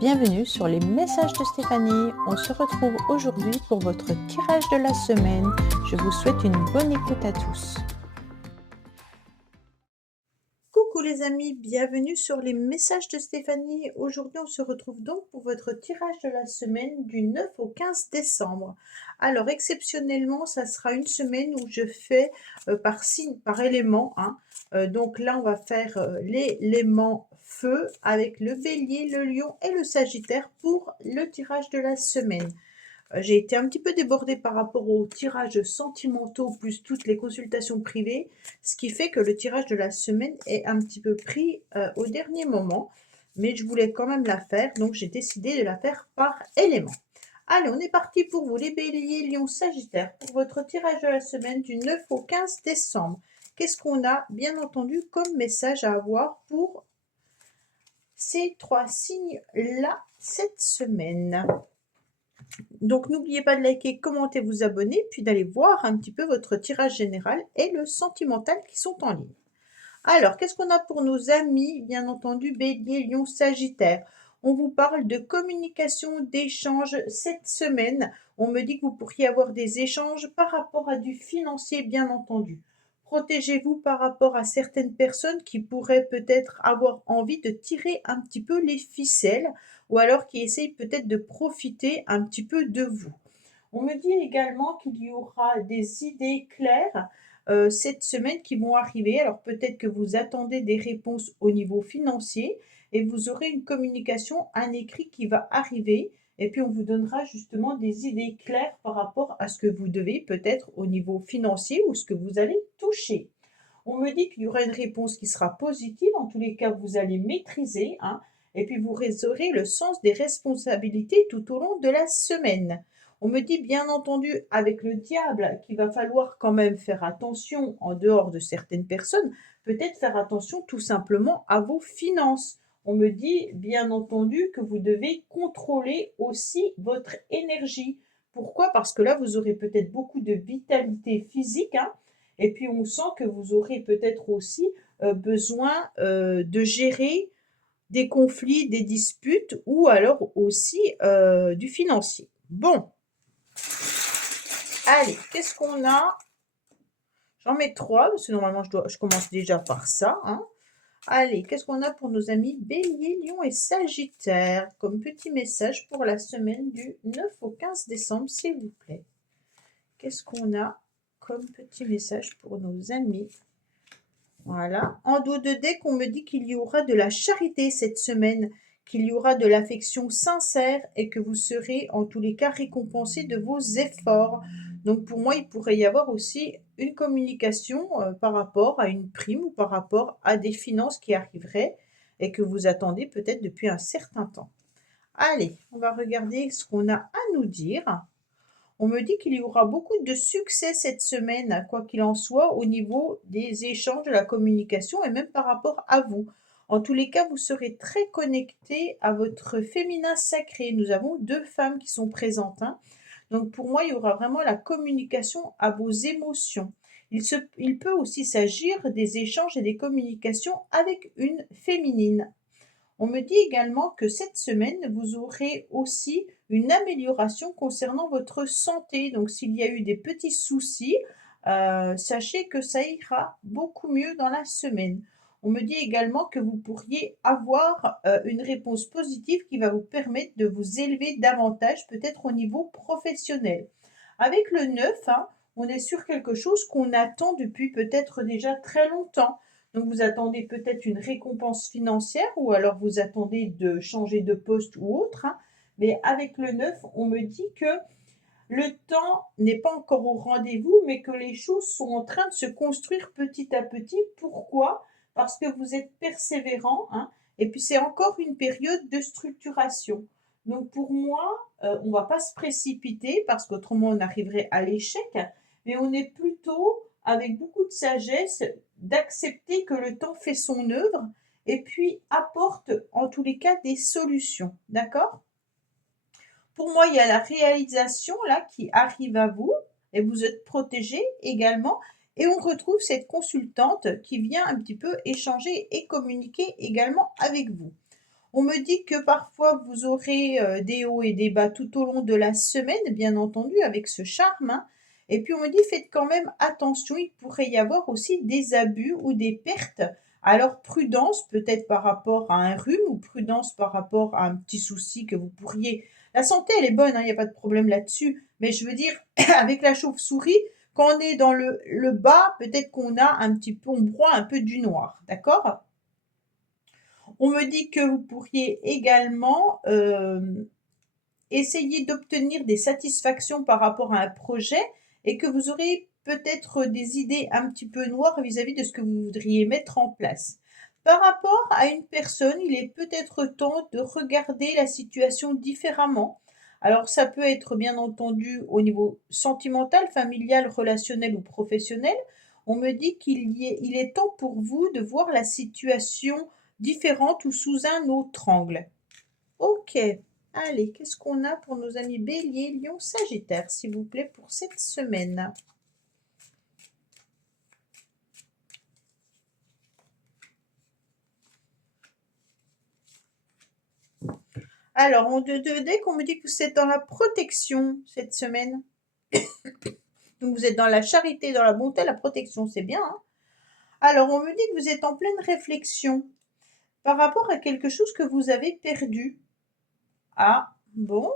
Bienvenue sur les messages de Stéphanie. On se retrouve aujourd'hui pour votre tirage de la semaine. Je vous souhaite une bonne écoute à tous. Coucou les amis, bienvenue sur les messages de Stéphanie. Aujourd'hui, on se retrouve donc pour votre tirage de la semaine du 9 au 15 décembre. Alors, exceptionnellement, ça sera une semaine où je fais par signe, par élément. Donc là, on va faire l'élément feu avec le bélier, le lion et le sagittaire pour le tirage de la semaine. J'ai été un petit peu débordée par rapport aux tirages sentimentaux plus toutes les consultations privées, ce qui fait que le tirage de la semaine est un petit peu pris au dernier moment. Mais je voulais quand même la faire, donc j'ai décidé de la faire par élément. Allez, on est parti pour vous les béliers, lions, sagittaires, pour votre tirage de la semaine du 9 au 15 décembre. Qu'est-ce qu'on a bien entendu comme message à avoir pour ces trois signes-là cette semaine? Donc n'oubliez pas de liker, commenter, vous abonner, puis d'aller voir un petit peu votre tirage général et le sentimental qui sont en ligne. Alors, qu'est-ce qu'on a pour nos amis, bien entendu, Bélier, Lion, Sagittaire? On vous parle de communication, d'échange cette semaine. On me dit que vous pourriez avoir des échanges par rapport à du financier, bien entendu. Protégez-vous par rapport à certaines personnes qui pourraient peut-être avoir envie de tirer un petit peu les ficelles ou alors qui essayent peut-être de profiter un petit peu de vous. On me dit également qu'il y aura des idées claires cette semaine qui vont arriver. Alors peut-être que vous attendez des réponses au niveau financier et vous aurez une communication, un écrit qui va arriver. Et puis on vous donnera justement des idées claires par rapport à ce que vous devez peut-être au niveau financier ou ce que vous allez toucher. On me dit qu'il y aura une réponse qui sera positive. En tous les cas, vous allez maîtriser. Et puis vous aurez le sens des responsabilités tout au long de la semaine. On me dit bien entendu avec le diable qu'il va falloir quand même faire attention en dehors de certaines personnes, peut-être faire attention tout simplement à vos finances. On me dit bien entendu que vous devez contrôler aussi votre énergie. Pourquoi? Parce que là, vous aurez peut-être beaucoup de vitalité physique, et puis on sent que vous aurez peut-être aussi besoin de gérer des conflits, des disputes ou alors aussi du financier. Bon, allez, qu'est-ce qu'on a? J'en mets trois, parce que normalement je commence déjà par ça. Allez, qu'est-ce qu'on a pour nos amis Bélier, Lion et Sagittaire comme petit message pour la semaine du 9 au 15 décembre, s'il vous plaît? Qu'est-ce qu'on a comme petit message pour nos amis? Voilà. En dos de deck, on me dit qu'il y aura de la charité cette semaine, qu'il y aura de l'affection sincère et que vous serez en tous les cas récompensé de vos efforts. Donc pour moi, il pourrait y avoir aussi une communication par rapport à une prime ou par rapport à des finances qui arriveraient et que vous attendez peut-être depuis un certain temps. Allez, on va regarder ce qu'on a à nous dire. On me dit qu'il y aura beaucoup de succès cette semaine, quoi qu'il en soit, au niveau des échanges, de la communication et même par rapport à vous. En tous les cas, vous serez très connecté à votre féminin sacré. Nous avons deux femmes qui sont présentes. Donc pour moi, il y aura vraiment la communication à vos émotions. Il peut aussi s'agir des échanges et des communications avec une féminine. On me dit également que cette semaine, vous aurez aussi une amélioration concernant votre santé. Donc s'il y a eu des petits soucis, sachez que ça ira beaucoup mieux dans la semaine. On me dit également que vous pourriez avoir une réponse positive qui va vous permettre de vous élever davantage, peut-être au niveau professionnel. Avec le 9, on est sur quelque chose qu'on attend depuis peut-être déjà très longtemps. Donc vous attendez peut-être une récompense financière ou alors vous attendez de changer de poste ou autre. Mais avec le 9, on me dit que le temps n'est pas encore au rendez-vous, mais que les choses sont en train de se construire petit à petit. Pourquoi? Parce que vous êtes persévérant, et puis c'est encore une période de structuration. Donc pour moi, on ne va pas se précipiter parce qu'autrement on arriverait à l'échec, mais on est plutôt avec beaucoup de sagesse d'accepter que le temps fait son œuvre et puis apporte en tous les cas des solutions. D'accord? Pour moi, il y a la réalisation là qui arrive à vous et vous êtes protégé également. Et on retrouve cette consultante qui vient un petit peu échanger et communiquer également avec vous. On me dit que parfois vous aurez des hauts et des bas tout au long de la semaine, bien entendu, avec ce charme, hein. Et puis on me dit, faites quand même attention, il pourrait y avoir aussi des abus ou des pertes. Alors prudence peut-être par rapport à un rhume ou prudence par rapport à un petit souci que vous pourriez... La santé, elle est bonne, hein, il n'y a pas de problème là-dessus. Mais je veux dire, avec la chauve-souris, quand on est dans le bas, peut-être qu'on a un petit peu, on broie un peu du noir, d'accord? On me dit que vous pourriez également essayer d'obtenir des satisfactions par rapport à un projet et que vous aurez peut-être des idées un petit peu noires vis-à-vis de ce que vous voudriez mettre en place. Par rapport à une personne, il est peut-être temps de regarder la situation différemment. Alors ça peut être bien entendu au niveau sentimental, familial, relationnel ou professionnel. On me dit il est temps pour vous de voir la situation différente ou sous un autre angle. Ok, allez, qu'est-ce qu'on a pour nos amis Bélier, Lion, Sagittaire, s'il vous plaît, pour cette semaine? Alors, dès qu'on me dit que vous êtes dans la protection cette semaine, donc vous êtes dans la charité, dans la bonté, la protection, c'est bien, hein. Alors, on me dit que vous êtes en pleine réflexion par rapport à quelque chose que vous avez perdu. Ah, bon,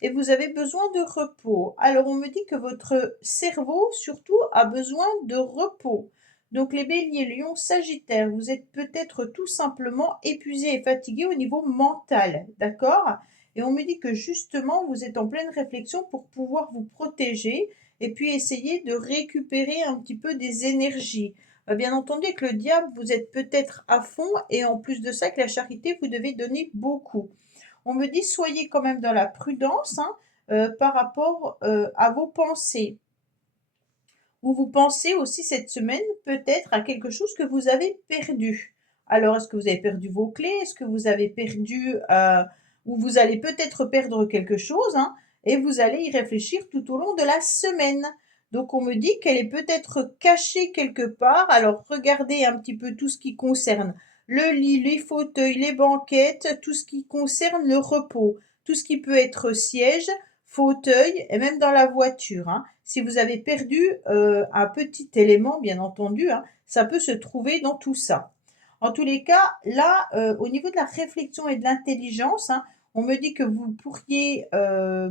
et vous avez besoin de repos. Alors, on me dit que votre cerveau, surtout, a besoin de repos. Donc, les béliers, lions, sagittaires, vous êtes peut-être tout simplement épuisé et fatigué au niveau mental, d'accord? Et on me dit que justement, vous êtes en pleine réflexion pour pouvoir vous protéger et puis essayer de récupérer un petit peu des énergies. Bien entendu, avec le diable, vous êtes peut-être à fond et en plus de ça, avec la charité, vous devez donner beaucoup. On me dit soyez quand même dans la prudence, hein, par rapport à vos pensées. Ou vous pensez aussi cette semaine peut-être à quelque chose que vous avez perdu. Alors, est-ce que vous avez perdu vos clés? Est-ce que vous avez perdu, ou vous allez peut-être perdre quelque chose, hein, et vous allez y réfléchir tout au long de la semaine. Donc, on me dit qu'elle est peut-être cachée quelque part. Alors, regardez un petit peu tout ce qui concerne le lit, les fauteuils, les banquettes, tout ce qui concerne le repos, tout ce qui peut être siège, fauteuil et même dans la voiture, hein. Si vous avez perdu un petit élément, bien entendu, hein, ça peut se trouver dans tout ça. En tous les cas, là, au niveau de la réflexion et de l'intelligence, hein, on me dit que vous pourriez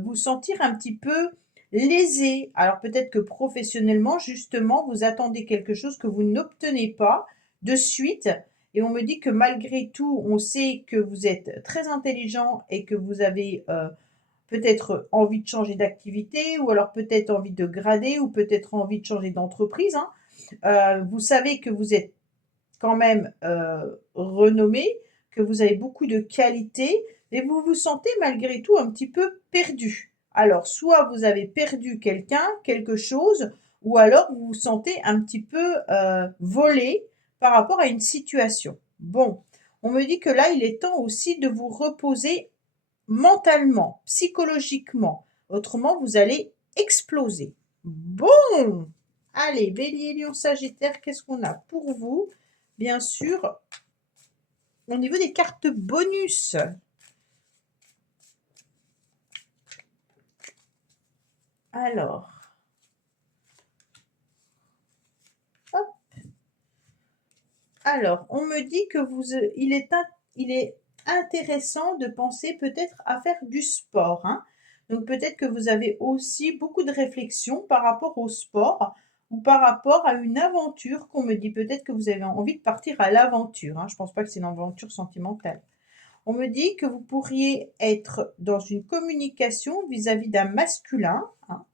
vous sentir un petit peu lésé. Alors peut-être que professionnellement, justement, vous attendez quelque chose que vous n'obtenez pas de suite. Et on me dit que malgré tout, on sait que vous êtes très intelligent et que vous avez peut-être envie de changer d'activité ou alors peut-être envie de grader ou peut-être envie de changer d'entreprise, hein. Vous savez que vous êtes quand même renommé, que vous avez beaucoup de qualités, mais vous vous sentez malgré tout un petit peu perdu. Alors, soit vous avez perdu quelqu'un, quelque chose, ou alors vous vous sentez un petit peu volé par rapport à une situation. Bon, on me dit que là, il est temps aussi de vous reposer mentalement, psychologiquement. Autrement, vous allez exploser. Bon, allez, Bélier, Lion, Sagittaire, qu'est-ce qu'on a pour vous? Bien sûr, au niveau des cartes bonus. Alors, hop. Alors, on me dit que il est intéressant de penser peut-être à faire du sport, hein. Donc peut-être que vous avez aussi beaucoup de réflexions par rapport au sport ou par rapport à une aventure qu'on me dit. Peut-être que vous avez envie de partir à l'aventure, hein. Je ne pense pas que c'est une aventure sentimentale. On me dit que vous pourriez être dans une communication vis-à-vis d'un masculin, hein,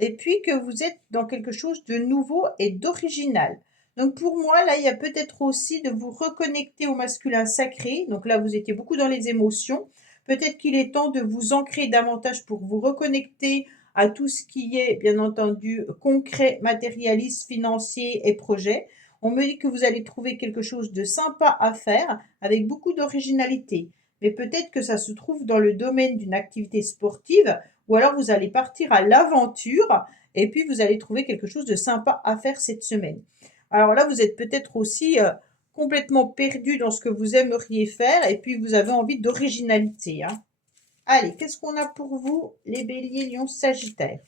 et puis que vous êtes dans quelque chose de nouveau et d'original. Donc pour moi, là, il y a peut-être aussi de vous reconnecter au masculin sacré. Donc là, vous étiez beaucoup dans les émotions. Peut-être qu'il est temps de vous ancrer davantage pour vous reconnecter à tout ce qui est, bien entendu, concret, matérialiste, financier et projet. On me dit que vous allez trouver quelque chose de sympa à faire avec beaucoup d'originalité. Mais peut-être que ça se trouve dans le domaine d'une activité sportive ou alors vous allez partir à l'aventure et puis vous allez trouver quelque chose de sympa à faire cette semaine. Alors là, vous êtes peut-être aussi complètement perdu dans ce que vous aimeriez faire et puis vous avez envie d'originalité, hein. Allez, qu'est-ce qu'on a pour vous, les béliers, lions, sagittaires?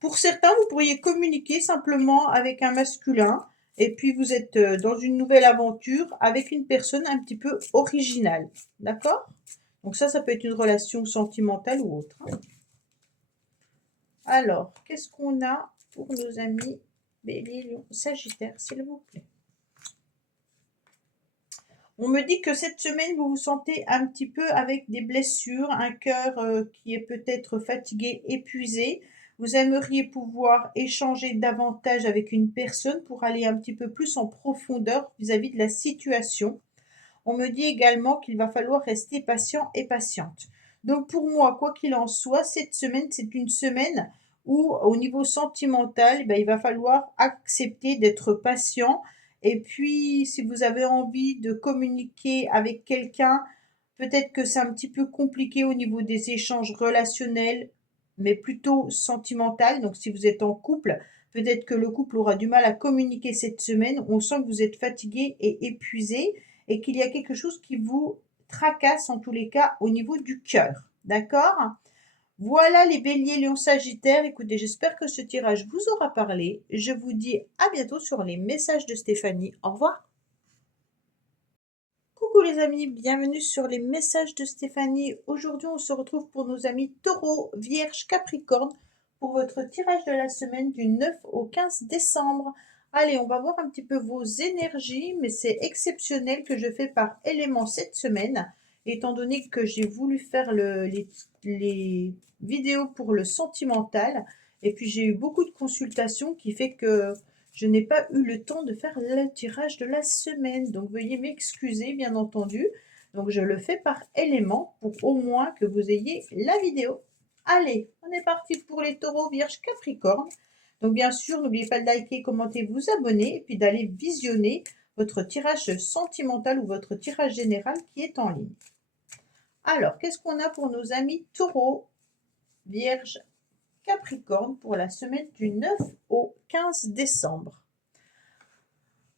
Pour certains, vous pourriez communiquer simplement avec un masculin et puis vous êtes dans une nouvelle aventure avec une personne un petit peu originale. D'accord? Donc ça peut être une relation sentimentale ou autre, hein. Alors, qu'est-ce qu'on a pour nos amis bélier, lion, sagittaire, s'il vous plaît? On me dit que cette semaine, vous vous sentez un petit peu avec des blessures, un cœur qui est peut-être fatigué, épuisé. Vous aimeriez pouvoir échanger davantage avec une personne pour aller un petit peu plus en profondeur vis-à-vis de la situation. On me dit également qu'il va falloir rester patient et patiente. Donc pour moi, quoi qu'il en soit, cette semaine, c'est une semaine où au niveau sentimental, il va falloir accepter d'être patient. Et puis, si vous avez envie de communiquer avec quelqu'un, peut-être que c'est un petit peu compliqué au niveau des échanges relationnels, mais plutôt sentimental. Donc si vous êtes en couple, peut-être que le couple aura du mal à communiquer cette semaine. On sent que vous êtes fatigué et épuisé et qu'il y a quelque chose qui vous tracasse en tous les cas au niveau du cœur. D'accord? Voilà les béliers, lions, sagittaires. Écoutez, j'espère que ce tirage vous aura parlé. Je vous dis à bientôt sur les messages de Stéphanie. Au revoir. Coucou les amis, bienvenue sur les messages de Stéphanie. Aujourd'hui, on se retrouve pour nos amis Taureau, Vierge, Capricorne pour votre tirage de la semaine du 9 au 15 décembre. Allez, on va voir un petit peu vos énergies, mais c'est exceptionnel que je fais par élément cette semaine, étant donné que j'ai voulu faire les vidéos pour le sentimental, et puis j'ai eu beaucoup de consultations qui fait que je n'ai pas eu le temps de faire le tirage de la semaine. Donc veuillez m'excuser, bien entendu. Donc je le fais par élément pour au moins que vous ayez la vidéo. Allez, on est parti pour les taureaux, vierges, capricornes. Donc bien sûr, n'oubliez pas de liker, commenter, vous abonner et puis d'aller visionner votre tirage sentimental ou votre tirage général qui est en ligne. Alors, qu'est-ce qu'on a pour nos amis taureaux, vierges, Capricorne pour la semaine du 9 au 15 décembre?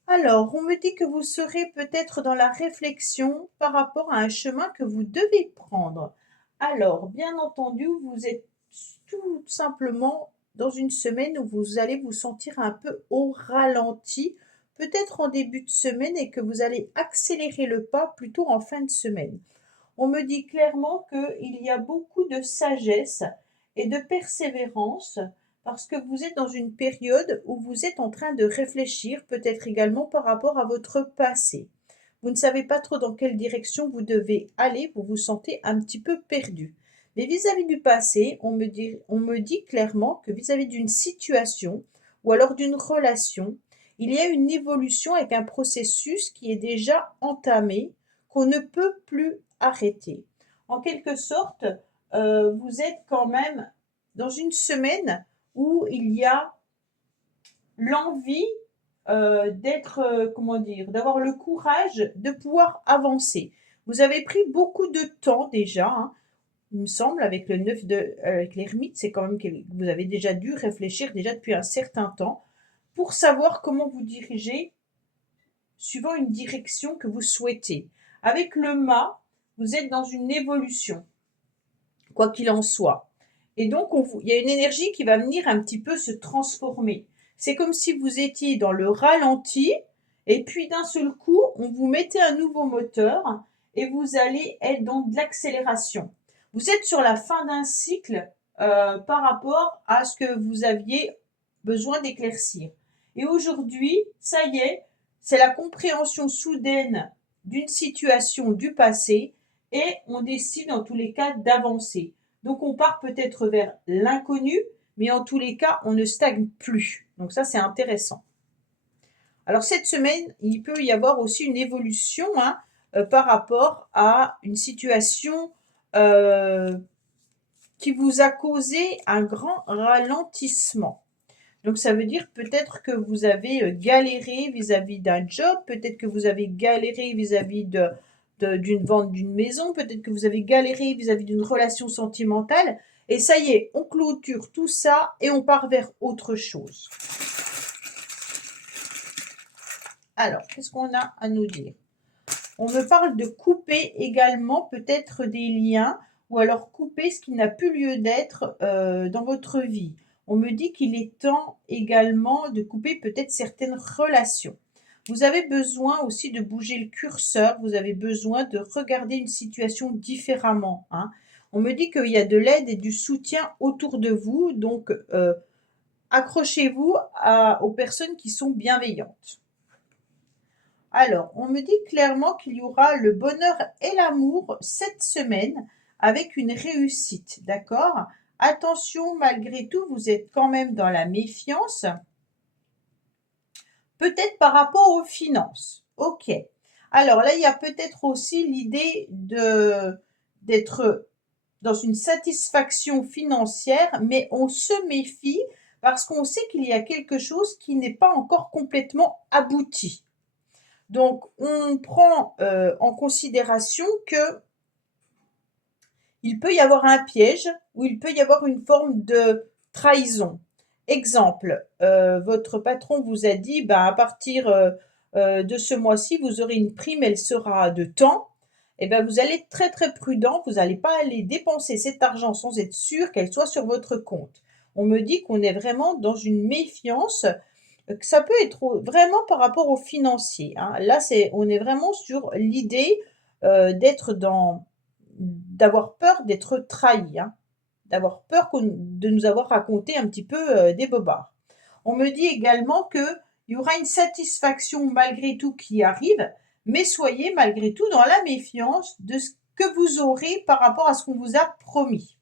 Alors, on me dit que vous serez peut-être dans la réflexion par rapport à un chemin que vous devez prendre. Alors, bien entendu, vous êtes tout simplement dans une semaine où vous allez vous sentir un peu au ralenti, peut-être en début de semaine et que vous allez accélérer le pas plutôt en fin de semaine. On me dit clairement qu'il y a beaucoup de sagesse et de persévérance parce que vous êtes dans une période où vous êtes en train de réfléchir, peut-être également par rapport à votre passé. Vous ne savez pas trop dans quelle direction vous devez aller, vous vous sentez un petit peu perdu. Mais vis-à-vis du passé, on me dit clairement que vis-à-vis d'une situation ou alors d'une relation, il y a une évolution avec un processus qui est déjà entamé, qu'on ne peut plus arrêter. En quelque sorte, vous êtes quand même dans une semaine où il y a l'envie d'avoir le courage de pouvoir avancer. Vous avez pris beaucoup de temps déjà, hein, il me semble, avec le 9 avec l'ermite, c'est quand même que vous avez déjà dû réfléchir déjà depuis un certain temps pour savoir comment vous diriger suivant une direction que vous souhaitez. Avec le mât, vous êtes dans une évolution, quoi qu'il en soit. Et donc, il y a une énergie qui va venir un petit peu se transformer. C'est comme si vous étiez dans le ralenti, et puis d'un seul coup, on vous mettait un nouveau moteur, et vous allez être dans de l'accélération. Vous êtes sur la fin d'un cycle par rapport à ce que vous aviez besoin d'éclaircir. Et aujourd'hui, ça y est, c'est la compréhension soudaine d'une situation du passé, et on décide en tous les cas d'avancer. Donc on part peut-être vers l'inconnu, mais en tous les cas, on ne stagne plus. Donc ça, c'est intéressant. Alors cette semaine, il peut y avoir aussi une évolution par rapport à une situation qui vous a causé un grand ralentissement. Donc ça veut dire peut-être que vous avez galéré vis-à-vis d'un job, peut-être que vous avez galéré vis-à-vis d'une vente d'une maison, peut-être que vous avez galéré vis-à-vis d'une relation sentimentale, et ça y est, on clôture tout ça et on part vers autre chose. Alors, qu'est-ce qu'on a à nous dire? On me parle de couper également peut-être des liens ou alors couper ce qui n'a plus lieu d'être dans votre vie. On me dit qu'il est temps également de couper peut-être certaines relations. Vous avez besoin aussi de bouger le curseur, vous avez besoin de regarder une situation différemment, hein. On me dit qu'il y a de l'aide et du soutien autour de vous, donc accrochez-vous aux personnes qui sont bienveillantes. Alors, on me dit clairement qu'il y aura le bonheur et l'amour cette semaine avec une réussite, d'accord? Attention, malgré tout, vous êtes quand même dans la méfiance, peut-être par rapport aux finances. Ok. Alors là, il y a peut-être aussi l'idée d'être dans une satisfaction financière, mais on se méfie parce qu'on sait qu'il y a quelque chose qui n'est pas encore complètement abouti. Donc, on prend en considération que il peut y avoir un piège ou il peut y avoir une forme de trahison. Exemple, votre patron vous a dit, ben, à partir de ce mois-ci, vous aurez une prime, elle sera de temps. Et ben, vous allez être très très prudent, vous n'allez pas aller dépenser cet argent sans être sûr qu'elle soit sur votre compte. On me dit qu'on est vraiment dans une méfiance, que ça peut être vraiment par rapport aux financiers, hein. Là, on est vraiment sur l'idée d'être d'avoir peur d'être trahi, hein, d'avoir peur de nous avoir raconté un petit peu des bobards. On me dit également qu'il y aura une satisfaction malgré tout qui arrive, mais soyez malgré tout dans la méfiance de ce que vous aurez par rapport à ce qu'on vous a promis.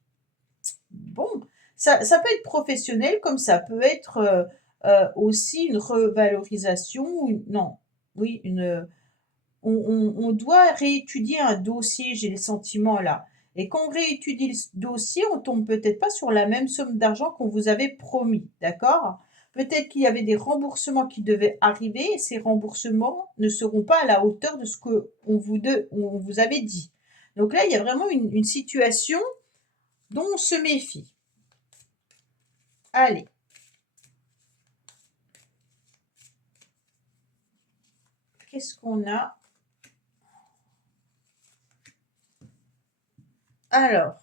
Bon, ça peut être professionnel comme ça peut être aussi une revalorisation, non, oui, on doit réétudier un dossier, j'ai le sentiment là. Et quand on réétudie le dossier, on tombe peut-être pas sur la même somme d'argent qu'on vous avait promis, d'accord? Peut-être qu'il y avait des remboursements qui devaient arriver et ces remboursements ne seront pas à la hauteur de ce que on vous avait dit. Donc là, il y a vraiment une situation dont on se méfie. Allez. Qu'est-ce qu'on a? Alors,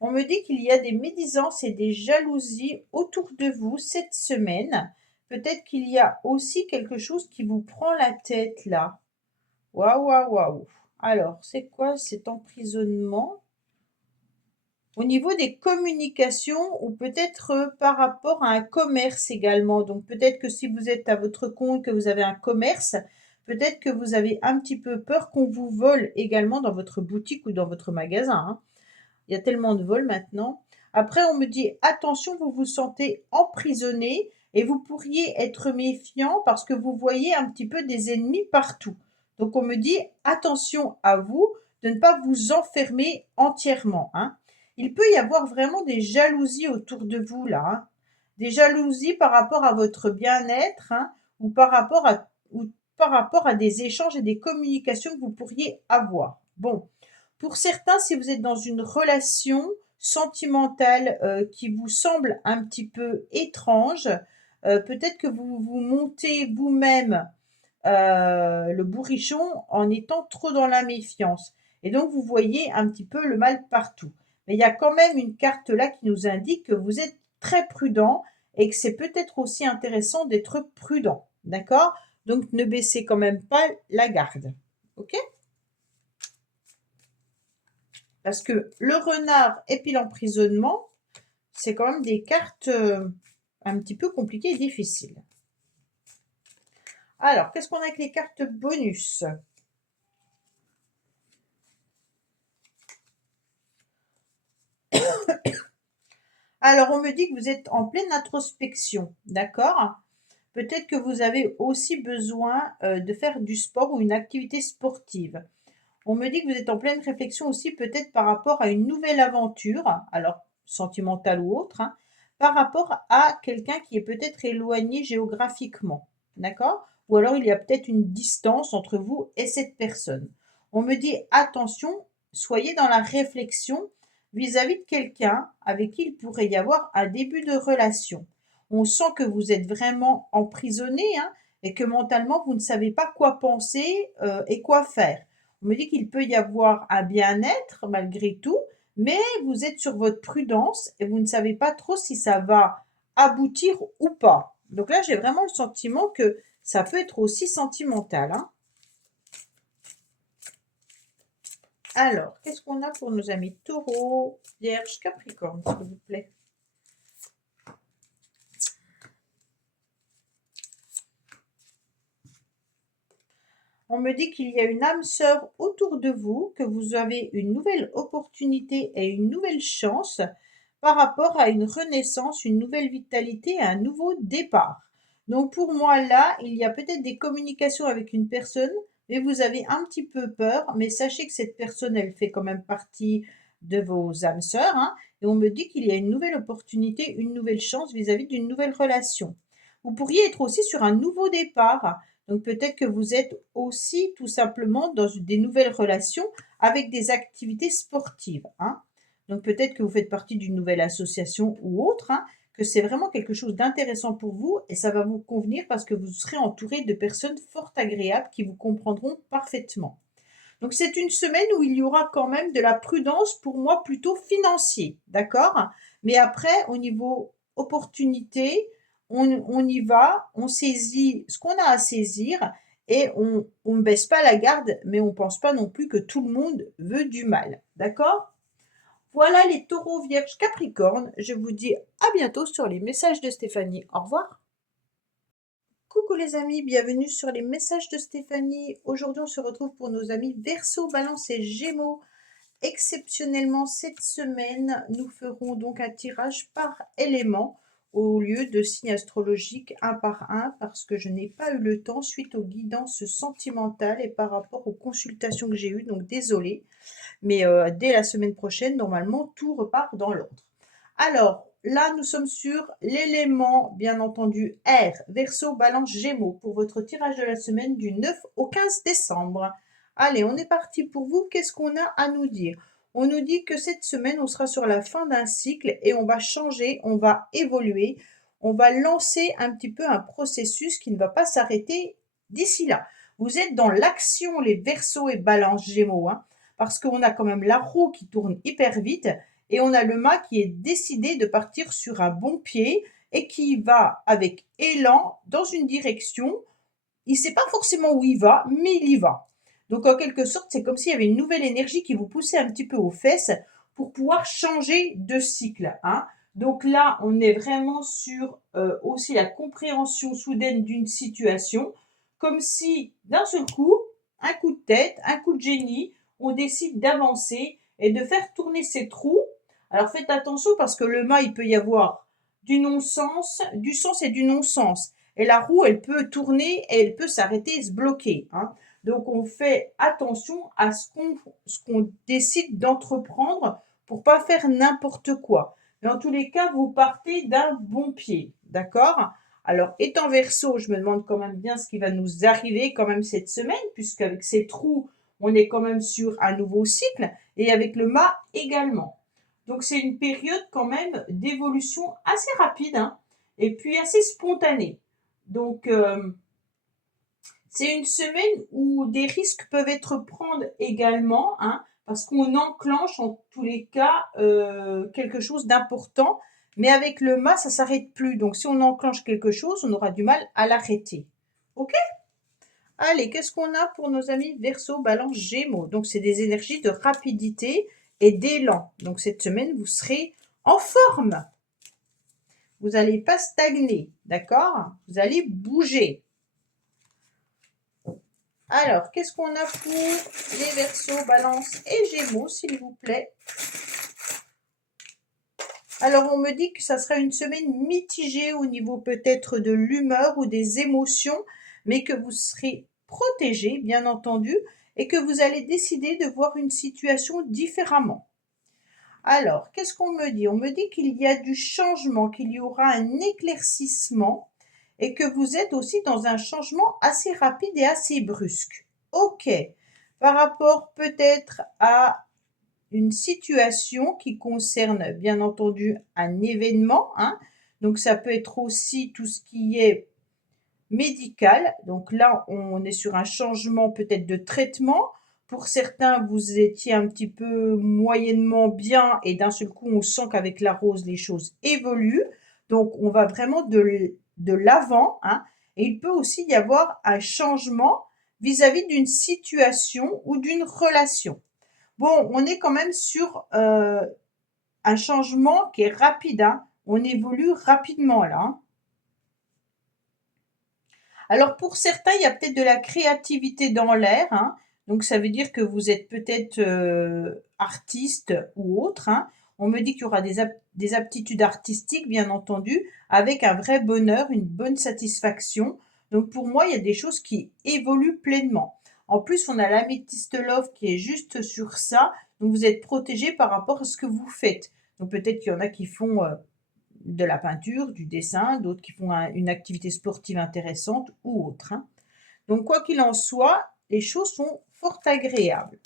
on me dit qu'il y a des médisances et des jalousies autour de vous cette semaine. Peut-être qu'il y a aussi quelque chose qui vous prend la tête là. Waouh, waouh, waouh. Alors, c'est quoi cet emprisonnement? Au niveau des communications ou peut-être par rapport à un commerce également. Donc peut-être que si vous êtes à votre compte, que vous avez un commerce, peut-être que vous avez un petit peu peur qu'on vous vole également dans votre boutique ou dans votre magasin, hein. Il y a tellement de vols maintenant. Après, on me dit attention, vous vous sentez emprisonné et vous pourriez être méfiant parce que vous voyez un petit peu des ennemis partout. Donc on me dit attention à vous de ne pas vous enfermer entièrement, hein. Il peut y avoir vraiment des jalousies autour de vous là, hein. Des jalousies par rapport à votre bien-être, hein, ou par rapport à des échanges et des communications que vous pourriez avoir. Bon, pour certains, si vous êtes dans une relation sentimentale qui vous semble un petit peu étrange, peut-être que vous vous montez vous-même le bourrichon en étant trop dans la méfiance. Et donc, vous voyez un petit peu le mal partout. Mais il y a quand même une carte là qui nous indique que vous êtes très prudent et que c'est peut-être aussi intéressant d'être prudent. D'accord? Donc, ne baissez quand même pas la garde. OK? Parce que le renard et puis l'emprisonnement, c'est quand même des cartes un petit peu compliquées et difficiles. Alors, qu'est-ce qu'on a avec les cartes bonus? Alors, on me dit que vous êtes en pleine introspection, d'accord? Peut-être que vous avez aussi besoin de faire du sport ou une activité sportive. On me dit que vous êtes en pleine réflexion aussi peut-être par rapport à une nouvelle aventure, alors sentimentale ou autre, hein, par rapport à quelqu'un qui est peut-être éloigné géographiquement, d'accord? Ou alors il y a peut-être une distance entre vous et cette personne. On me dit attention, soyez dans la réflexion vis-à-vis de quelqu'un avec qui il pourrait y avoir un début de relation. On sent que vous êtes vraiment emprisonné, hein, et que mentalement, vous ne savez pas quoi penser et quoi faire. On me dit qu'il peut y avoir un bien-être malgré tout, mais vous êtes sur votre prudence et vous ne savez pas trop si ça va aboutir ou pas. Donc là, j'ai vraiment le sentiment que ça peut être aussi sentimental, hein. Alors, qu'est-ce qu'on a pour nos amis Taureau, Vierge, Capricorne, s'il vous plaît? On me dit qu'il y a une âme sœur autour de vous, que vous avez une nouvelle opportunité et une nouvelle chance par rapport à une renaissance, une nouvelle vitalité et un nouveau départ. Donc pour moi là, il y a peut-être des communications avec une personne, mais vous avez un petit peu peur, mais sachez que cette personne, elle fait quand même partie de vos âmes sœurs, hein, et on me dit qu'il y a une nouvelle opportunité, une nouvelle chance vis-à-vis d'une nouvelle relation. Vous pourriez être aussi sur un nouveau départ, donc peut-être que vous êtes aussi tout simplement dans des nouvelles relations avec des activités sportives, hein. Donc peut-être que vous faites partie d'une nouvelle association ou autre, hein, que c'est vraiment quelque chose d'intéressant pour vous et ça va vous convenir parce que vous serez entouré de personnes fort agréables qui vous comprendront parfaitement. Donc c'est une semaine où il y aura quand même de la prudence pour moi plutôt financier, d'accord? Mais après, au niveau opportunité, on y va, on saisit ce qu'on a à saisir et on ne baisse pas la garde, mais on ne pense pas non plus que tout le monde veut du mal, d'accord? Voilà les taureaux, vierges, capricornes. Je vous dis à bientôt sur les messages de Stéphanie. Au revoir. Coucou les amis, bienvenue sur les messages de Stéphanie. Aujourd'hui, on se retrouve pour nos amis Verseau, Balance et Gémeaux. Exceptionnellement, cette semaine, nous ferons donc un tirage par élément au lieu de signes astrologiques un par un parce que je n'ai pas eu le temps suite aux guidances sentimentales et par rapport aux consultations que j'ai eues. Donc désolée, mais dès la semaine prochaine, normalement, tout repart dans l'ordre. Alors, là, nous sommes sur l'élément, bien entendu, R, Verseau, Balance, Gémeaux, pour votre tirage de la semaine du 9 au 15 décembre. Allez, on est parti pour vous. Qu'est-ce qu'on a à nous dire? On nous dit que cette semaine, on sera sur la fin d'un cycle et on va changer, on va évoluer, on va lancer un petit peu un processus qui ne va pas s'arrêter d'ici là. Vous êtes dans l'action, les Verseaux et Balance, Gémeaux, hein, parce qu'on a quand même la roue qui tourne hyper vite et on a le mât qui est décidé de partir sur un bon pied et qui va avec élan dans une direction. Il ne sait pas forcément où il va, mais il y va. Donc en quelque sorte, c'est comme s'il y avait une nouvelle énergie qui vous poussait un petit peu aux fesses pour pouvoir changer de cycle, hein. Donc là, on est vraiment sur aussi la compréhension soudaine d'une situation, comme si d'un seul coup, un coup de tête, un coup de génie, on décide d'avancer et de faire tourner ces trous. Alors faites attention parce que le mât, il peut y avoir du non-sens, du sens et du non-sens. Et la roue, elle peut tourner et elle peut s'arrêter et se bloquer, hein. Donc on fait attention à ce qu'on décide d'entreprendre pour pas faire n'importe quoi. Mais en tous les cas, vous partez d'un bon pied, d'accord? Alors, étant Verseau, je me demande quand même bien ce qui va nous arriver quand même cette semaine, puisqu'avec ces trous, on est quand même sur un nouveau cycle, et avec le mât également. Donc c'est une période quand même d'évolution assez rapide, hein, et puis assez spontanée. Donc c'est une semaine où des risques peuvent être pris également, hein, parce qu'on enclenche en tous les cas quelque chose d'important, mais avec le mât, ça s'arrête plus. Donc si on enclenche quelque chose, on aura du mal à l'arrêter. Ok? Allez, qu'est-ce qu'on a pour nos amis Verseau, Balance, Gémeaux? Donc c'est des énergies de rapidité et d'élan. Donc cette semaine, vous serez en forme. Vous n'allez pas stagner, d'accord? Vous allez bouger. Alors, qu'est-ce qu'on a pour les Verseaux, Balance et Gémeaux, s'il vous plaît? Alors, on me dit que ça sera une semaine mitigée au niveau peut-être de l'humeur ou des émotions, mais que vous serez protégé, bien entendu, et que vous allez décider de voir une situation différemment. Alors, qu'est-ce qu'on me dit? On me dit qu'il y a du changement, qu'il y aura un éclaircissement et que vous êtes aussi dans un changement assez rapide et assez brusque. Ok. Par rapport peut-être à une situation qui concerne bien entendu un événement, hein. Donc ça peut être aussi tout ce qui est médical. Donc là, on est sur un changement peut-être de traitement. Pour certains, vous étiez un petit peu moyennement bien et d'un seul coup, on sent qu'avec la rose, les choses évoluent. Donc, on va vraiment de l'avant, hein. Et il peut aussi y avoir un changement vis-à-vis d'une situation ou d'une relation. Bon, on est quand même sur un changement qui est rapide, hein. On évolue rapidement là, hein. Alors pour certains, il y a peut-être de la créativité dans l'air, hein. Donc ça veut dire que vous êtes peut-être artiste ou autre, hein. On me dit qu'il y aura des aptitudes artistiques, bien entendu, avec un vrai bonheur, une bonne satisfaction. Donc pour moi, il y a des choses qui évoluent pleinement. En plus, on a l'améthyste love qui est juste sur ça. Donc vous êtes protégé par rapport à ce que vous faites. Donc peut-être qu'il y en a qui font de la peinture, du dessin, d'autres qui font une activité sportive intéressante ou autre, hein. Donc quoi qu'il en soit, les choses sont fort agréables.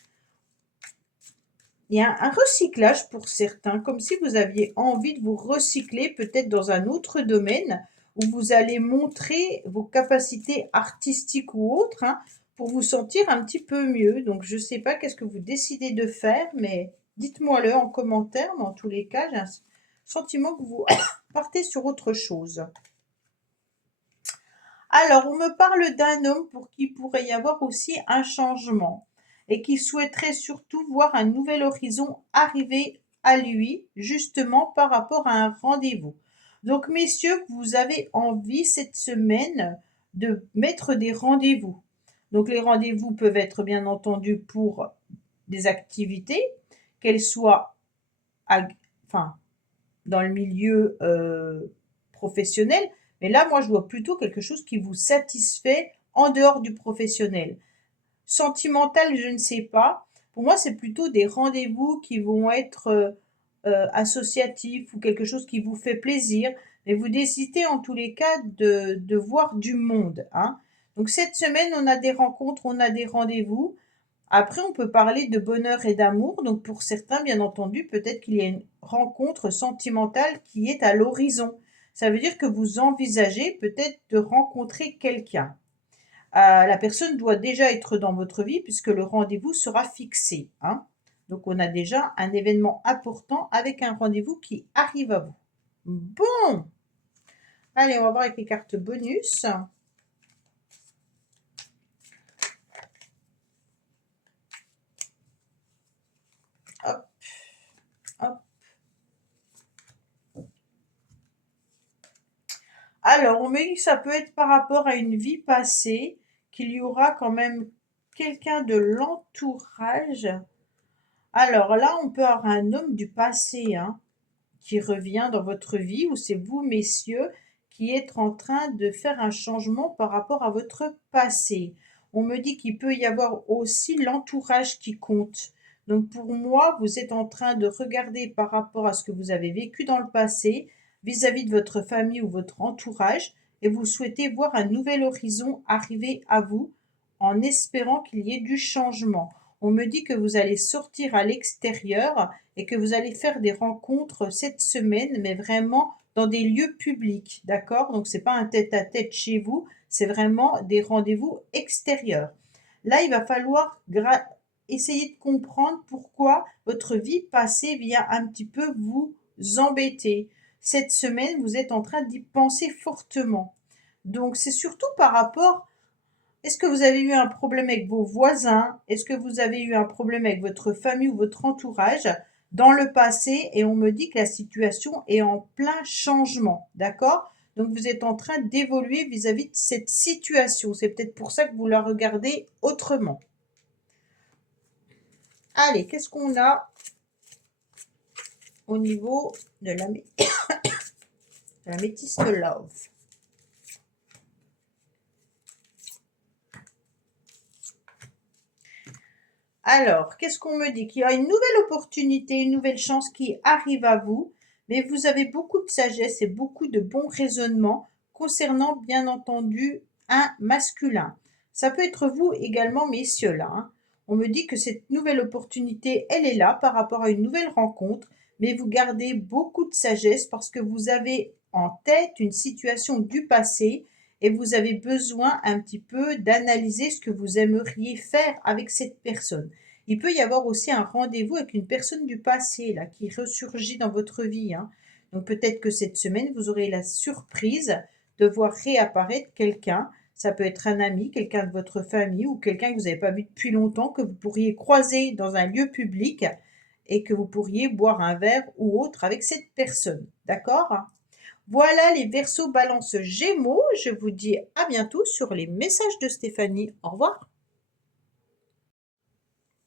Il y a un recyclage pour certains, comme si vous aviez envie de vous recycler peut-être dans un autre domaine où vous allez montrer vos capacités artistiques ou autres, hein, pour vous sentir un petit peu mieux. Donc je ne sais pas qu'est-ce que vous décidez de faire, mais dites-moi-le en commentaire. Mais en tous les cas, j'ai un sentiment que vous partez sur autre chose. Alors, on me parle d'un homme pour qui il pourrait y avoir aussi un changement et qui souhaiterait surtout voir un nouvel horizon arriver à lui, justement par rapport à un rendez-vous. Donc, messieurs, vous avez envie cette semaine de mettre des rendez-vous. Donc, les rendez-vous peuvent être bien entendu pour des activités, qu'elles soient enfin, dans le milieu professionnel. Mais là, moi, je vois plutôt quelque chose qui vous satisfait en dehors du professionnel. Sentimental, je ne sais pas. Pour moi, c'est plutôt des rendez-vous qui vont être associatifs ou quelque chose qui vous fait plaisir. Mais vous décidez en tous les cas de voir du monde, hein. Donc cette semaine, on a des rencontres, on a des rendez-vous. Après, on peut parler de bonheur et d'amour. Donc, pour certains, bien entendu, peut-être qu'il y a une rencontre sentimentale qui est à l'horizon. Ça veut dire que vous envisagez peut-être de rencontrer quelqu'un. La personne doit déjà être dans votre vie puisque le rendez-vous sera fixé, hein. Donc, on a déjà un événement important avec un rendez-vous qui arrive à vous. Bon, allez, on va voir avec les cartes bonus. Hop, hop. Alors, on me dit que ça peut être par rapport à une vie passée, qu'il y aura quand même quelqu'un de l'entourage. Alors là, on peut avoir un homme du passé, hein, qui revient dans votre vie, ou c'est vous, messieurs, qui êtes en train de faire un changement par rapport à votre passé. On me dit qu'il peut y avoir aussi l'entourage qui compte. Donc pour moi, vous êtes en train de regarder par rapport à ce que vous avez vécu dans le passé, vis-à-vis de votre famille ou votre entourage, et vous souhaitez voir un nouvel horizon arriver à vous en espérant qu'il y ait du changement. On me dit que vous allez sortir à l'extérieur et que vous allez faire des rencontres cette semaine, mais vraiment dans des lieux publics, d'accord? Donc c'est pas un tête-à-tête chez vous, c'est vraiment des rendez-vous extérieurs. Là, il va falloir essayer de comprendre pourquoi votre vie passée vient un petit peu vous embêter. Cette semaine, vous êtes en train d'y penser fortement. Donc c'est surtout par rapport, est-ce que vous avez eu un problème avec vos voisins? Est-ce que vous avez eu un problème avec votre famille ou votre entourage dans le passé? Et on me dit que la situation est en plein changement, d'accord? Donc vous êtes en train d'évoluer vis-à-vis de cette situation. C'est peut-être pour ça que vous la regardez autrement. Allez, qu'est-ce qu'on a au niveau de la, de la métiste love? Alors, qu'est-ce qu'on me dit? Qu'il y a une nouvelle opportunité, une nouvelle chance qui arrive à vous, mais vous avez beaucoup de sagesse et beaucoup de bons raisonnements concernant, bien entendu, un masculin. Ça peut être vous également, messieurs, là, hein. On me dit que cette nouvelle opportunité, elle est là par rapport à une nouvelle rencontre, mais vous gardez beaucoup de sagesse parce que vous avez en tête une situation du passé et vous avez besoin un petit peu d'analyser ce que vous aimeriez faire avec cette personne. Il peut y avoir aussi un rendez-vous avec une personne du passé là, qui ressurgit dans votre vie, hein. Donc peut-être que cette semaine, vous aurez la surprise de voir réapparaître quelqu'un. Ça peut être un ami, quelqu'un de votre famille ou quelqu'un que vous n'avez pas vu depuis longtemps, que vous pourriez croiser dans un lieu public et que vous pourriez boire un verre ou autre avec cette personne. D'accord? Voilà les Verseaux, Balance, Gémeaux. Je vous dis à bientôt sur les messages de Stéphanie. Au revoir.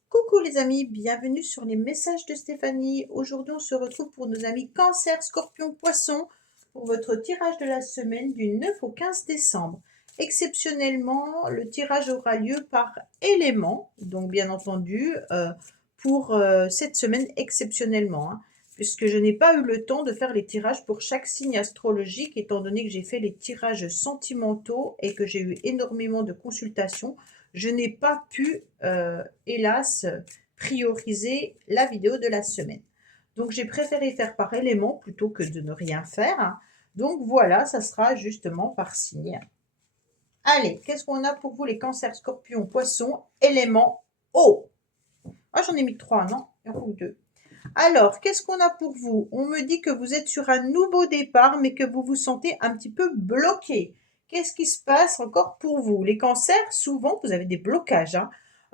Coucou les amis, bienvenue sur les messages de Stéphanie. Aujourd'hui, on se retrouve pour nos amis Cancer, Scorpion, Poisson pour votre tirage de la semaine du 9 au 15 décembre. Exceptionnellement, le tirage aura lieu par élément, donc bien entendu, pour cette semaine exceptionnellement, hein, puisque je n'ai pas eu le temps de faire les tirages pour chaque signe astrologique, étant donné que j'ai fait les tirages sentimentaux et que j'ai eu énormément de consultations. Je n'ai pas pu, hélas, prioriser la vidéo de la semaine. Donc, j'ai préféré faire par élément plutôt que de ne rien faire, hein. Donc, voilà, ça sera justement par signe. Allez, qu'est-ce qu'on a pour vous les cancers, scorpions, poissons, élément eau? Ah, j'en ai mis 3, non? Ou 2. Alors, qu'est-ce qu'on a pour vous? On me dit que vous êtes sur un nouveau départ, mais que vous vous sentez un petit peu bloqué. Qu'est-ce qui se passe encore pour vous? Les cancers, souvent, vous avez des blocages, hein.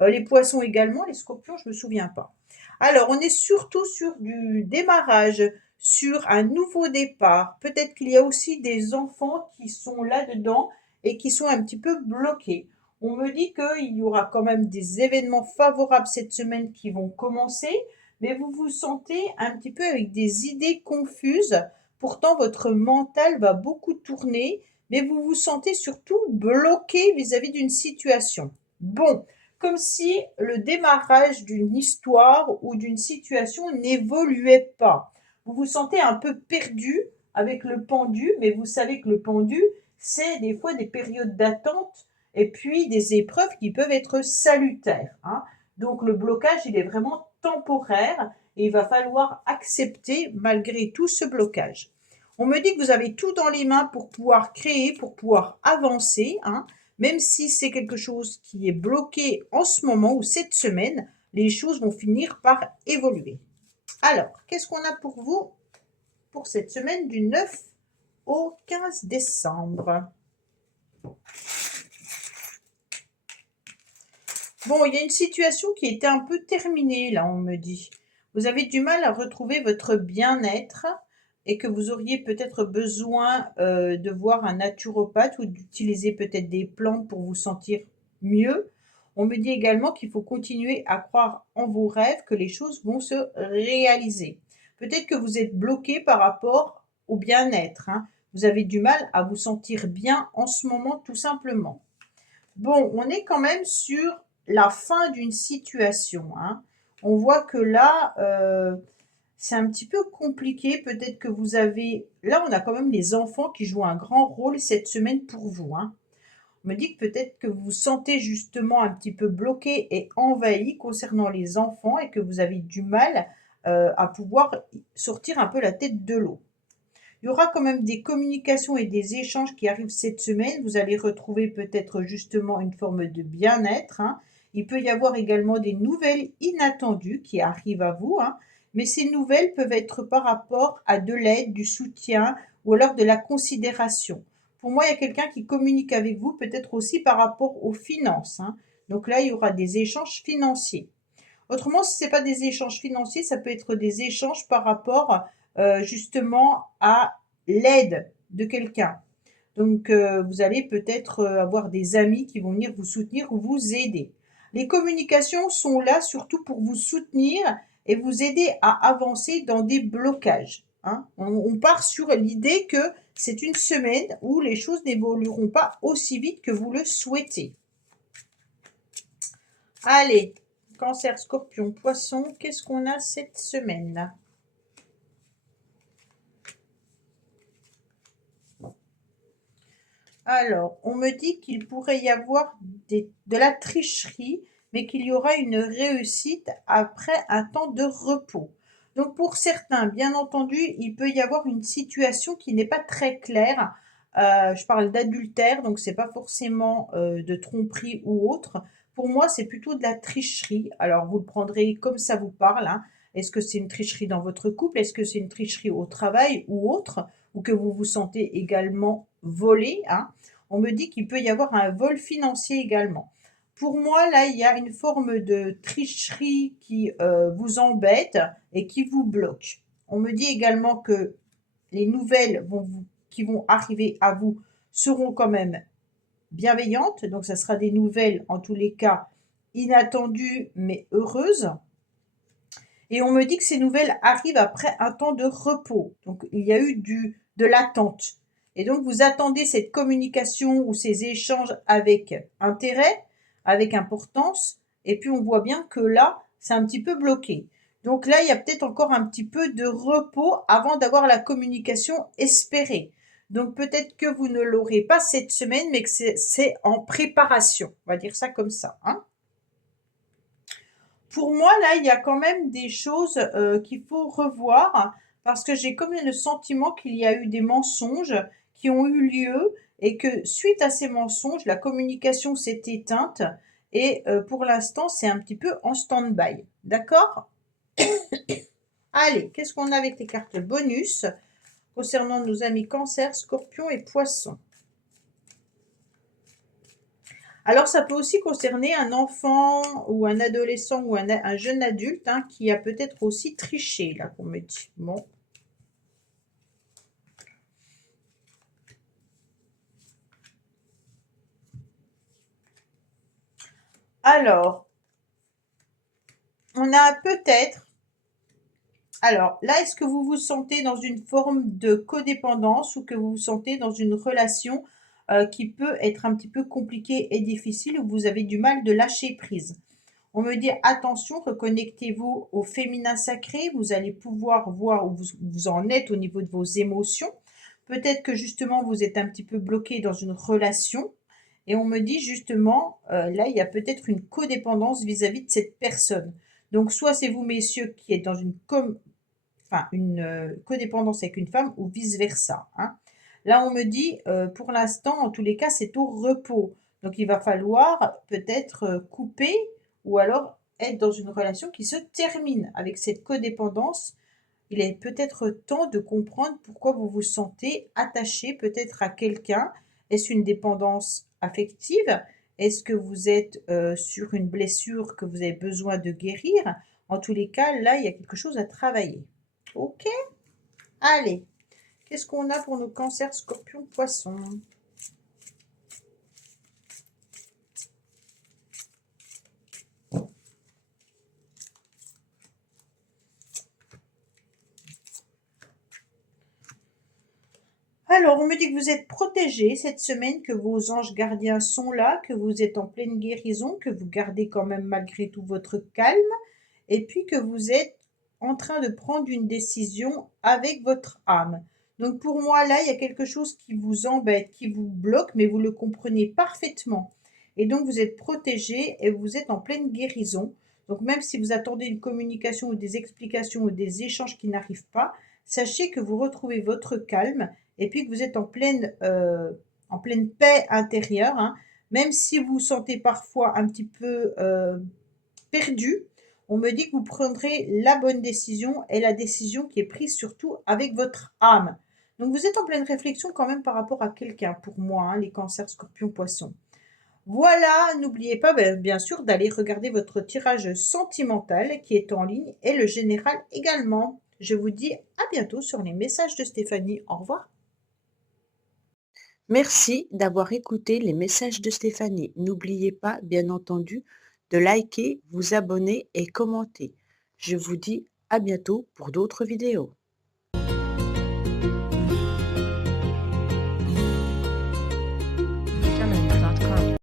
Les poissons également, les scorpions, je ne me souviens pas. Alors, on est surtout sur du démarrage, sur un nouveau départ. Peut-être qu'il y a aussi des enfants qui sont là-dedans et qui sont un petit peu bloqués. On me dit qu'il y aura quand même des événements favorables cette semaine qui vont commencer, mais vous vous sentez un petit peu avec des idées confuses. Pourtant, votre mental va beaucoup tourner, mais vous vous sentez surtout bloqué vis-à-vis d'une situation. Bon, comme si le démarrage d'une histoire ou d'une situation n'évoluait pas. Vous vous sentez un peu perdu avec le pendu, mais vous savez que le pendu, c'est des fois des périodes d'attente et puis des épreuves qui peuvent être salutaires, hein. Donc le blocage, il est vraiment temporaire et il va falloir accepter malgré tout ce blocage. On me dit que vous avez tout dans les mains pour pouvoir créer, pour pouvoir avancer, hein. Même si c'est quelque chose qui est bloqué en ce moment ou cette semaine, les choses vont finir par évoluer. Alors, qu'est-ce qu'on a pour vous pour cette semaine du 9 au 15 décembre? Bon, il y a une situation qui était un peu terminée, là, on me dit. Vous avez du mal à retrouver votre bien-être et que vous auriez peut-être besoin de voir un naturopathe ou d'utiliser peut-être des plantes pour vous sentir mieux. On me dit également qu'il faut continuer à croire en vos rêves, que les choses vont se réaliser. Peut-être que vous êtes bloqué par rapport au bien-être, hein. Vous avez du mal à vous sentir bien en ce moment, tout simplement. Bon, on est quand même sur la fin d'une situation, hein. On voit que là, c'est un petit peu compliqué. Peut-être que vous avez là, on a quand même les enfants qui jouent un grand rôle cette semaine pour vous, hein. On me dit que peut-être que vous vous sentez justement un petit peu bloqué et envahi concernant les enfants et que vous avez du mal, à pouvoir sortir un peu la tête de l'eau. Il y aura quand même des communications et des échanges qui arrivent cette semaine. Vous allez retrouver peut-être justement une forme de bien-être, hein. Il peut y avoir également des nouvelles inattendues qui arrivent à vous, hein. Mais ces nouvelles peuvent être par rapport à de l'aide, du soutien ou alors de la considération. Pour moi, il y a quelqu'un qui communique avec vous, peut-être aussi par rapport aux finances, hein. Donc là, il y aura des échanges financiers. Autrement, si ce n'est pas des échanges financiers, ça peut être des échanges par rapport justement à l'aide de quelqu'un. Donc, vous allez peut-être avoir des amis qui vont venir vous soutenir ou vous aider. Les communications sont là surtout pour vous soutenir et vous aider à avancer dans des blocages, hein. On part sur l'idée que c'est une semaine où les choses n'évolueront pas aussi vite que vous le souhaitez. Allez, Cancer, Scorpion, Poisson, qu'est-ce qu'on a cette semaine? Alors, on me dit qu'il pourrait y avoir de la tricherie, mais qu'il y aura une réussite après un temps de repos. Donc pour certains, bien entendu, il peut y avoir une situation qui n'est pas très claire Je parle d'adultère, donc c'est pas forcément, de tromperie ou autre. Pour moi, c'est plutôt de la tricherie. Alors vous le prendrez comme ça vous parle, hein. Est-ce que c'est une tricherie dans votre couple? Est-ce que c'est une tricherie au travail ou autre? Ou que vous vous sentez également volé, hein? On me dit qu'il peut y avoir un vol financier également. Pour moi, là, il y a une forme de tricherie qui, vous embête et qui vous bloque. On me dit également que les nouvelles qui vont arriver à vous seront quand même bienveillantes. Donc, ça sera des nouvelles, en tous les cas, inattendues mais heureuses. Et on me dit que ces nouvelles arrivent après un temps de repos. Donc, il y a eu de l'attente. Et donc, vous attendez cette communication ou ces échanges avec intérêt, avec importance. Et puis, on voit bien que là, c'est un petit peu bloqué. Donc là, il y a peut-être encore un petit peu de repos avant d'avoir la communication espérée. Donc peut-être que vous ne l'aurez pas cette semaine, mais que c'est en préparation. On va dire ça comme ça, hein. Pour moi, là, il y a quand même des choses, qu'il faut revoir parce que j'ai comme le sentiment qu'il y a eu des mensonges qui ont eu lieu et que suite à ces mensonges, la communication s'est éteinte et pour l'instant, c'est un petit peu en stand-by. D'accord? Allez, qu'est-ce qu'on a avec les cartes bonus concernant nos amis Cancer, Scorpion et Poisson? Alors, ça peut aussi concerner un enfant ou un adolescent ou un jeune adulte, hein, qui a peut-être aussi triché, là, qu'on me dit. Bon. Alors, on a peut-être... Alors, là, est-ce que vous vous sentez dans une forme de codépendance ou que vous vous sentez dans une relation qui peut être un petit peu compliquée et difficile, où vous avez du mal de lâcher prise? On me dit attention, reconnectez-vous au féminin sacré, vous allez pouvoir voir où vous en êtes au niveau de vos émotions. Peut-être que justement vous êtes un petit peu bloqué dans une relation. Et on me dit justement, là, il y a peut-être une codépendance vis-à-vis de cette personne. Donc, soit c'est vous, messieurs, qui êtes dans une codépendance avec une femme ou vice-versa, hein. Là, on me dit, pour l'instant, en tous les cas, c'est au repos. Donc, il va falloir peut-être couper ou alors être dans une relation qui se termine avec cette codépendance. Il est peut-être temps de comprendre pourquoi vous vous sentez attaché peut-être à quelqu'un. Est-ce une dépendance affective? Est-ce que vous êtes sur une blessure que vous avez besoin de guérir? En tous les cas, là, il y a quelque chose à travailler. Ok? Allez, qu'est-ce qu'on a pour nos cancers, scorpions, poissons? Alors, on me dit que vous êtes protégés cette semaine, que vos anges gardiens sont là, que vous êtes en pleine guérison, que vous gardez quand même malgré tout votre calme, et puis que vous êtes en train de prendre une décision avec votre âme. Donc pour moi, là, il y a quelque chose qui vous embête, qui vous bloque, mais vous le comprenez parfaitement. Et donc vous êtes protégé et vous êtes en pleine guérison. Donc même si vous attendez une communication ou des explications ou des échanges qui n'arrivent pas, sachez que vous retrouvez votre calme et puis que vous êtes en pleine paix intérieure, hein. Même si vous vous sentez parfois un petit peu perdu, on me dit que vous prendrez la bonne décision et la décision qui est prise surtout avec votre âme. Donc vous êtes en pleine réflexion quand même par rapport à quelqu'un pour moi, hein, les cancers, scorpions, poissons. Voilà, n'oubliez pas bien sûr d'aller regarder votre tirage sentimental qui est en ligne et le général également. Je vous dis à bientôt sur les messages de Stéphanie. Au revoir. Merci d'avoir écouté les messages de Stéphanie. N'oubliez pas, bien entendu, de liker, vous abonner et commenter. Je vous dis à bientôt pour d'autres vidéos.